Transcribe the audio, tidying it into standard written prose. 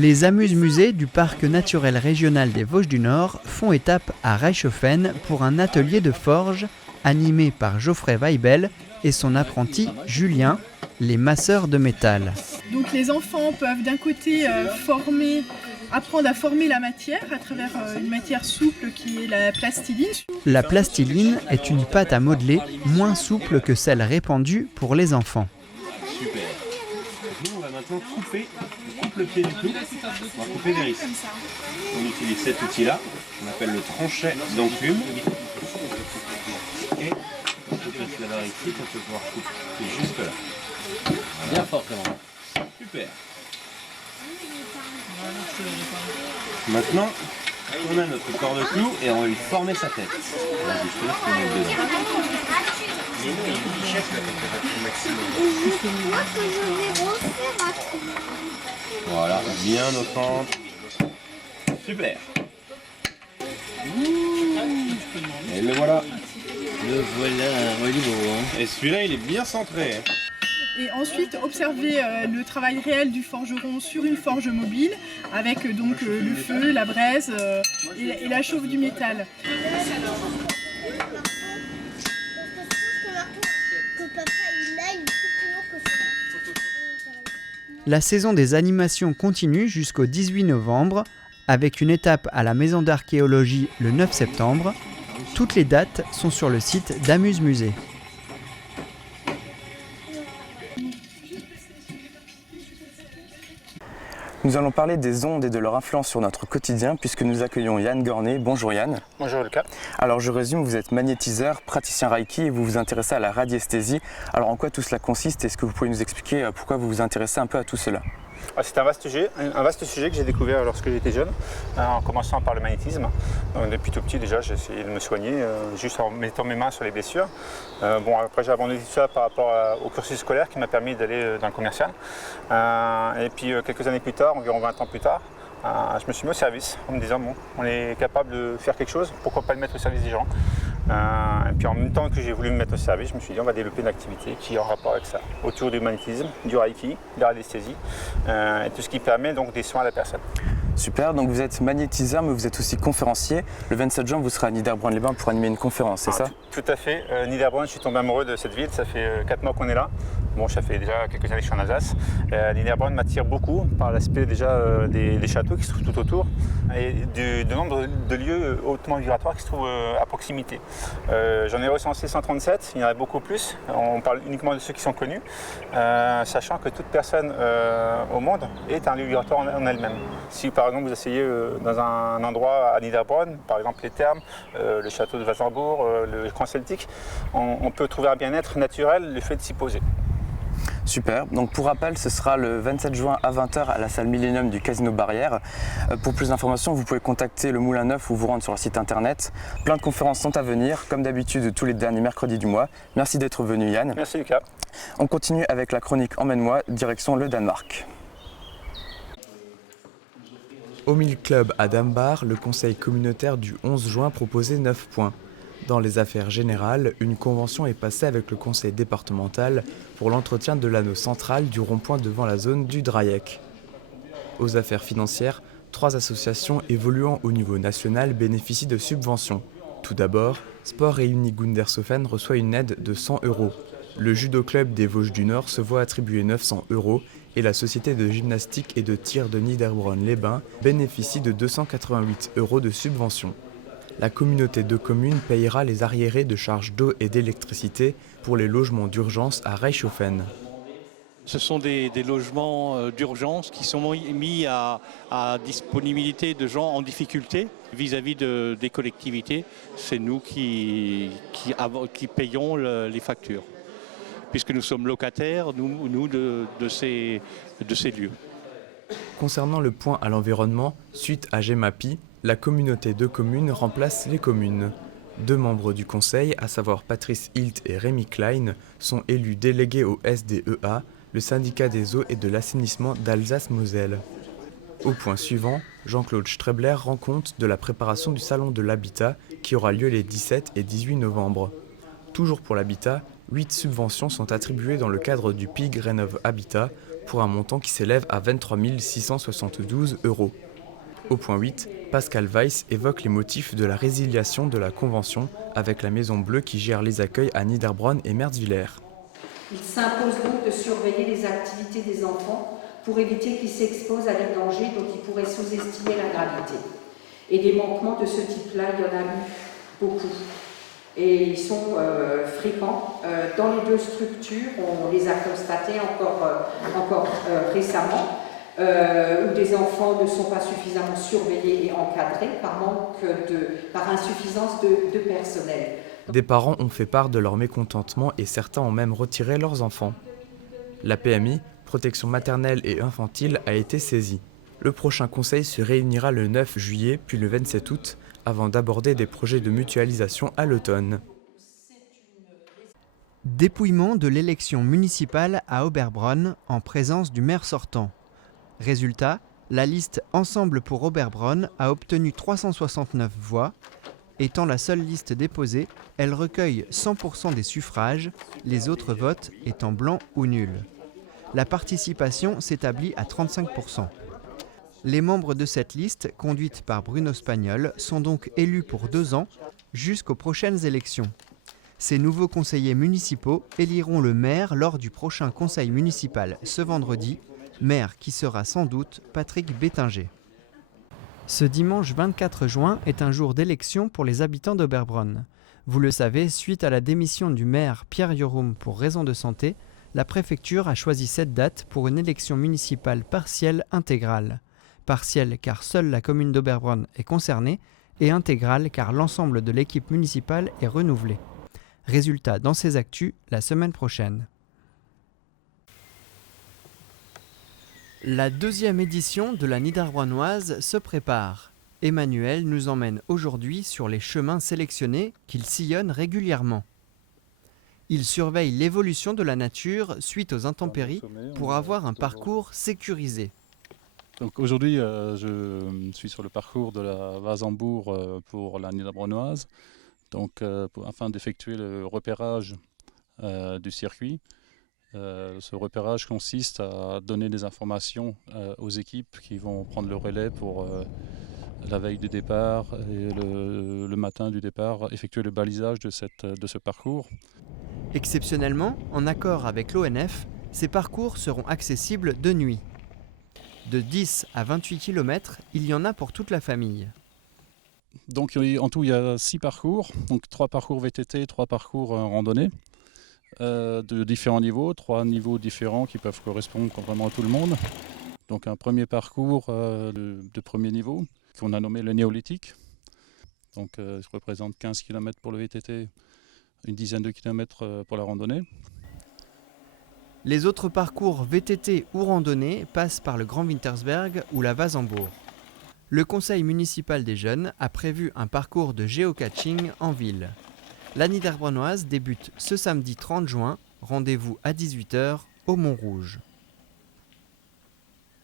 Les amuse-musées du Parc naturel régional des Vosges du Nord font étape à Reichshoffen pour un atelier de forge animé par Geoffrey Weibel et son apprenti Julien, les masseurs de métal. Donc les enfants peuvent d'un côté apprendre à former la matière à travers une matière souple qui est la plastiline. La plastiline est une pâte à modeler moins souple que celle répandue pour les enfants. Super. Nous, on va maintenant couper le pied du clou. On va couper les risses. On utilise cet outil-là, on appelle le tranchet d'enclume. Et on peut passer la barre ici pour pouvoir couper juste là. Bien fort quand même. Super. Maintenant, on a notre corps de clou et on va lui former sa tête. Là, je te laisse le mettre dedans. Voilà, bien au centre. Super. Et le voilà. Le voilà, il est beau. Et celui-là, il est bien centré. Et ensuite, observer le travail réel du forgeron sur une forge mobile, avec donc le feu, la braise et la chauffe du métal. La saison des animations continue jusqu'au 18 novembre, avec une étape à la Maison d'archéologie le 9 septembre. Toutes les dates sont sur le site d'Amuse Musée. Nous allons parler des ondes et de leur influence sur notre quotidien puisque nous accueillons Yann Gornet. Bonjour Yann. Bonjour Lucas. Alors je résume, vous êtes magnétiseur, praticien Reiki et vous vous intéressez à la radiesthésie. Alors en quoi tout cela consiste? Est-ce que vous pouvez nous expliquer pourquoi vous vous intéressez un peu à tout cela? C'est un vaste sujet que j'ai découvert lorsque j'étais jeune, en commençant par le magnétisme. Donc, depuis tout petit déjà, j'ai essayé de me soigner juste en mettant mes mains sur les blessures. Après j'ai abandonné tout ça par rapport au cursus scolaire qui m'a permis d'aller dans le commercial. Et puis quelques années plus tard, environ 20 ans plus tard, je me suis mis au service en me disant bon, on est capable de faire quelque chose, pourquoi pas le mettre au service des gens. Et puis en même temps que j'ai voulu me mettre au service, je me suis dit on va développer une activité qui est en rapport avec ça, autour du magnétisme, du reiki, de la radiesthésie, et tout ce qui permet donc des soins à la personne. Super, donc vous êtes magnétiseur mais vous êtes aussi conférencier. Le 27 juin vous serez à Niederbronn-les-Bains pour animer une conférence, c'est ça? Tout à fait, Niederbronn, je suis tombé amoureux de cette ville, ça fait 4 mois qu'on est là. Bon, ça fait déjà quelques années que je suis en Alsace. Niederbronn m'attire beaucoup par l'aspect déjà des châteaux qui se trouvent tout autour et du nombre de lieux hautement vibratoires qui se trouvent à proximité. J'en ai recensé 137, il y en a beaucoup plus. On parle uniquement de ceux qui sont connus, sachant que toute personne au monde est un lieu vibratoire en elle-même. Si par exemple vous asseyez dans un endroit à Niederbronn, par exemple les thermes, le château de Wasserbourg, le camp celtique, on peut trouver un bien-être naturel le fait de s'y poser. Super, donc pour rappel ce sera le 27 juin à 20 h à la salle Millennium du Casino Barrière. Pour plus d'informations vous pouvez contacter le Moulin Neuf ou vous rendre sur leur site internet. Plein de conférences sont à venir, comme d'habitude tous les derniers mercredis du mois. Merci d'être venu Yann. Merci Lucas. On continue avec la chronique Emmène-moi, direction le Danemark. Au Mille Club à Dambar, le conseil communautaire du 11 juin proposait 9 points. Dans les affaires générales, une convention est passée avec le conseil départemental pour l'entretien de l'anneau central du rond-point devant la zone du Dreieck. Aux affaires financières, 3 associations évoluant au niveau national bénéficient de subventions. Tout d'abord, Sport Réuni Gundershofen reçoit une aide de 100 €. Le judo club des Vosges du Nord se voit attribuer 900 € et la société de gymnastique et de tir de Niederbronn-les-Bains bénéficie de 288 € de subventions. La communauté de communes payera les arriérés de charges d'eau et d'électricité pour les logements d'urgence à Reichshoffen. Ce sont des logements d'urgence qui sont mis à disponibilité de gens en difficulté vis-à-vis des collectivités. C'est nous qui payons les factures, puisque nous sommes locataires, nous de ces lieux. Concernant le point à l'environnement, suite à GEMAPI, la communauté de communes remplace les communes. 2 membres du conseil, à savoir Patrice Hilt et Rémi Klein, sont élus délégués au SDEA, le syndicat des eaux et de l'assainissement d'Alsace-Moselle. Au point suivant, Jean-Claude Strebler rend compte de la préparation du Salon de l'Habitat qui aura lieu les 17 et 18 novembre. Toujours pour l'habitat, 8 subventions sont attribuées dans le cadre du PIG Rénov Habitat pour un montant qui s'élève à 23 672 €. Au point 8, Pascal Weiss évoque les motifs de la résiliation de la convention avec la Maison Bleue qui gère les accueils à Niederbronn et Merzwiller. Il s'impose donc de surveiller les activités des enfants pour éviter qu'ils s'exposent à des dangers dont ils pourraient sous-estimer la gravité. Et des manquements de ce type-là, il y en a eu beaucoup. Et ils sont fréquents. Dans les deux structures, on les a constatés encore récemment, où des enfants ne sont pas suffisamment surveillés et encadrés par insuffisance de personnel. Des parents ont fait part de leur mécontentement et certains ont même retiré leurs enfants. La PMI, protection maternelle et infantile, a été saisie. Le prochain conseil se réunira le 9 juillet puis le 27 août avant d'aborder des projets de mutualisation à l'automne. Dépouillement de l'élection municipale à Oberbronn en présence du maire sortant. Résultat, la liste Ensemble pour Oberbronn a obtenu 369 voix. Étant la seule liste déposée, elle recueille 100% des suffrages, les autres votes étant blancs ou nuls. La participation s'établit à 35%. Les membres de cette liste, conduite par Bruno Spagnol, sont donc élus pour 2 ans jusqu'aux prochaines élections. Ces nouveaux conseillers municipaux éliront le maire lors du prochain conseil municipal ce vendredi, maire qui sera sans doute Patrick Bettinger. Ce dimanche 24 juin est un jour d'élection pour les habitants d'Oberbronn. Vous le savez, suite à la démission du maire Pierre Yorum pour raison de santé, la préfecture a choisi cette date pour une élection municipale partielle intégrale. Partielle car seule la commune d'Oberbronn est concernée et intégrale car l'ensemble de l'équipe municipale est renouvelé. Résultat dans ces actus la semaine prochaine. La 2e édition de la Niederbronnoise se prépare. Emmanuel nous emmène aujourd'hui sur les chemins sélectionnés qu'il sillonne régulièrement. Il surveille l'évolution de la nature suite aux intempéries pour avoir un parcours sécurisé. Donc aujourd'hui, je suis sur le parcours de la Wasembourg pour la Niederbronnoise, afin d'effectuer le repérage du circuit. Ce repérage consiste à donner des informations aux équipes qui vont prendre le relais pour la veille du départ et le matin du départ, effectuer le balisage de ce parcours. Exceptionnellement, en accord avec l'ONF, ces parcours seront accessibles de nuit. De 10 à 28 km, il y en a pour toute la famille. Donc en tout, il y a 6 parcours, donc 3 parcours VTT, 3 parcours randonnée, de différents niveaux, 3 niveaux différents qui peuvent correspondre vraiment à tout le monde. Donc un premier parcours de premier niveau, qu'on a nommé le néolithique. Donc ça représente 15 km pour le VTT, une dizaine de kilomètres pour la randonnée. Les autres parcours VTT ou randonnée passent par le Grand Wintersberg ou la Wasembourg. Le conseil municipal des jeunes a prévu un parcours de géocaching en ville. La Niederbronnoise débute ce samedi 30 juin, rendez-vous à 18 h au Mont-Rouge.